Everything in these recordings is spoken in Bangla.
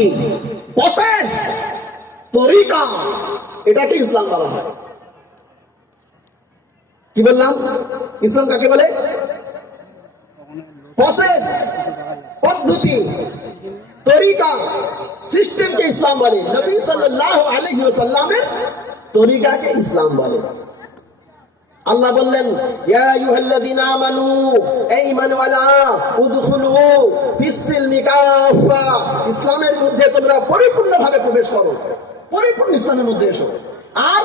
পদ্ধতি, প্রসেস, তরিকা, এটাকে ইসলাম বলা হয়। কি বললাম? ইসলাম কাকে বলে? প্রসেস, পদ্ধতি, তরিকা, সিস্টেমকে ইসলাম বলে। নবী সাল্লাল্লাহু আলাইহি ওয়াসাল্লামের তরিকাকে ইসলাম বলে। আল্লাহ বললেন, ইয়া আইয়ুহাল্লাযীনা আমানু, এই ঈমানওয়ালা, উদখুলু ফিস-সিলমি কাফা, ইসলামের মধ্যে তোমরা পরিপূর্ণভাবে প্রবেশ করো, পরিপূর্ণ ইসলামের মধ্যে এসো। আর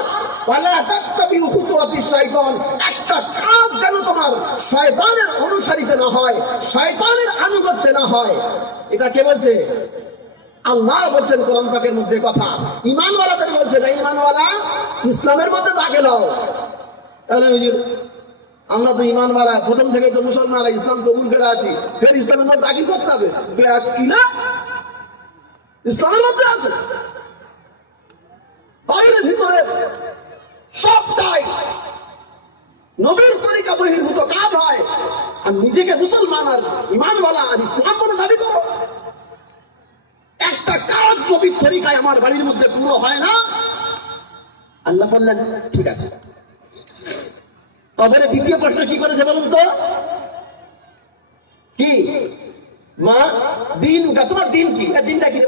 ওয়ালা তাত্তাবিউ খুতুওয়াতিশ শাইতান, একটা কাজ যেন তোমার শয়তানের অনুসারীতে না হয়, শয়তানের আনুগত্যে না হয়। এটা কে বলছে? আল্লাহ বলছেন কোরআন পাকের মধ্যে কথা। ঈমানওয়ালাদের বলছে না, ঈমানওয়ালা ইসলামের মধ্যে দাখিল হও। তাহলে আমরা তো ঈমানওয়ালা, প্রথম থেকে তো মুসলমান, ইসলাম কবুল করে আছি, ফের ইসলামের মধ্যে দাখিল করতে হবে কিনা? ইসলামের মধ্যে আছে, বাইরের ভিতরে সবটাই নবীর তরিকা বহির্ভূত কাজ হয়। আর নিজেকে মুসলমান আর ঈমানওয়ালা আর ইসলাম বলে দাবি করো। একটা কাজ নবীর তরিকায় আমার বাড়ির মধ্যে পুরো হয় না। আল্লাহ বললেন ঠিক আছে। কবরে দ্বিতীয় প্রশ্ন কি করেছে বলুন তো? কি মা দিন, তোমার দিন কি? দিনটা কি?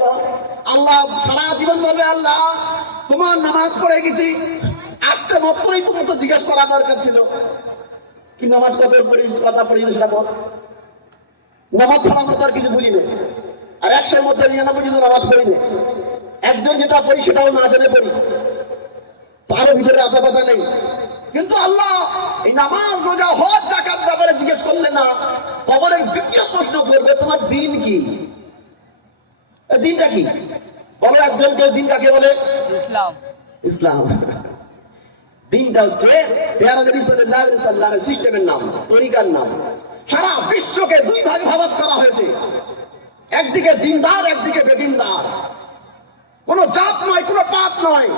আল্লাহ সারা জীবন বলবে, আল্লাহ তোমার নামাজ পড়ে গেছি, আসতে মাত্রই তোমার তো জিজ্ঞেস করা দরকার ছিল কি নামাজ কত পড়িস, কথা পড়িস, সেটা বল। নামাজ ছাড়া আমরা তার কিছু বুঝি না। আর 100-এর মধ্যে 99 কিন্তু নামাজ পড়ি না। একজন যেটা পড়ি সেটাও না জেনে পড়ি, তার ভিতরে আধা কথা নেই। কিন্তু আল্লাহ এই নামাজ, রোজা, হজ, যাকাত ব্যাপারে জিজ্ঞেস করলে না, কবরের দ্বিতীয় প্রশ্ন করবে তোমার দিন কি? দিনটা কি বলো? একজন কেউ দিন কাকে বলে? ইসলাম। ইসলাম দিনটা হচ্ছে প্যারা নবী সাল্লাল্লাহু আলাইহি ওয়াসাল্লামের সিস্টেমের নাম, তরিকার নাম। সারা বিশ্বকে দুই ভাগে ভাগ করা হয়েছে, একদিকে দিনদার, একদিকে বেদিনদার। কোন জাত নয়, কোন পাত নয়,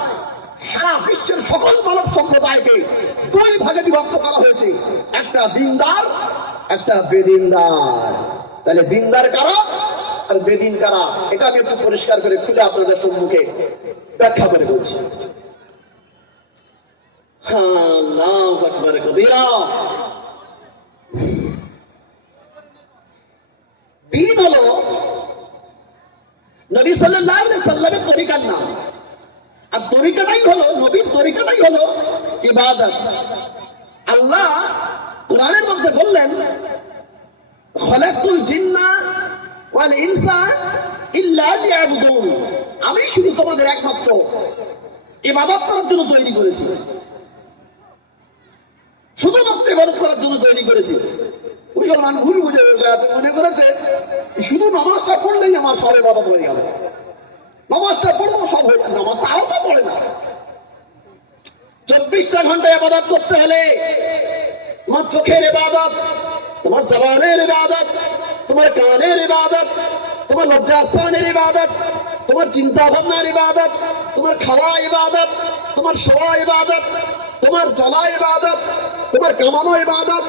সারা বিশ্বের সকল মানব সম্প্রদায়কে দুই ভাগে বিভক্ত করা হয়েছে, একটা দিনদার, একটা বেদিনদার। তাহলে দিনদার কারা আর বেদিন কারা, এটা আমি একটু পরিষ্কার করে খুলে আপনাদের সম্মুখে ব্যাখ্যা করে বলছি। আল্লাহু আকবার কবীরা। দিন হলো নবী সাল্লাল্লাহু আলাইহি সাল্লামের তরিকার নাম, আর তরিকাটাই হলো, নবীর তরিকাটাই হলো ইবাদত। আল্লাহ কোরআনের মধ্যে বললেন, খালাকতুল জিন্না ওয়াল ইনসা ইল্লা লিয়াবুদুন, আমি শুধু তোমাদের একমাত্র ইবাদত করার জন্য তৈরি করেছি, শুধুমাত্র ইবাদত করার জন্য তৈরি করেছি। মানুষ ভুল বুঝে মনে করেছে শুধু নামাজটা পড়লেই আমার সব ইবাদত হয়ে গেল, নামাজটা পড়বো সব হয়ে যাবে। নামাজটা আরো তো পড়ে না। 24টা ঘন্টা ইবাদত করতে হলে তোমার চোখের ইবাদত, তোমার জবানের ইবাদত, তোমার কানের ইবাদত, তোমার লজ্জাস্থানের ইবাদত, তোমার চিন্তা ভাবনার ইবাদত, তোমার খাওয়া ইবাদত, তোমার শোয়া ইবাদত, তোমার চলা ইবাদত, তোমার কামানো ইবাদত,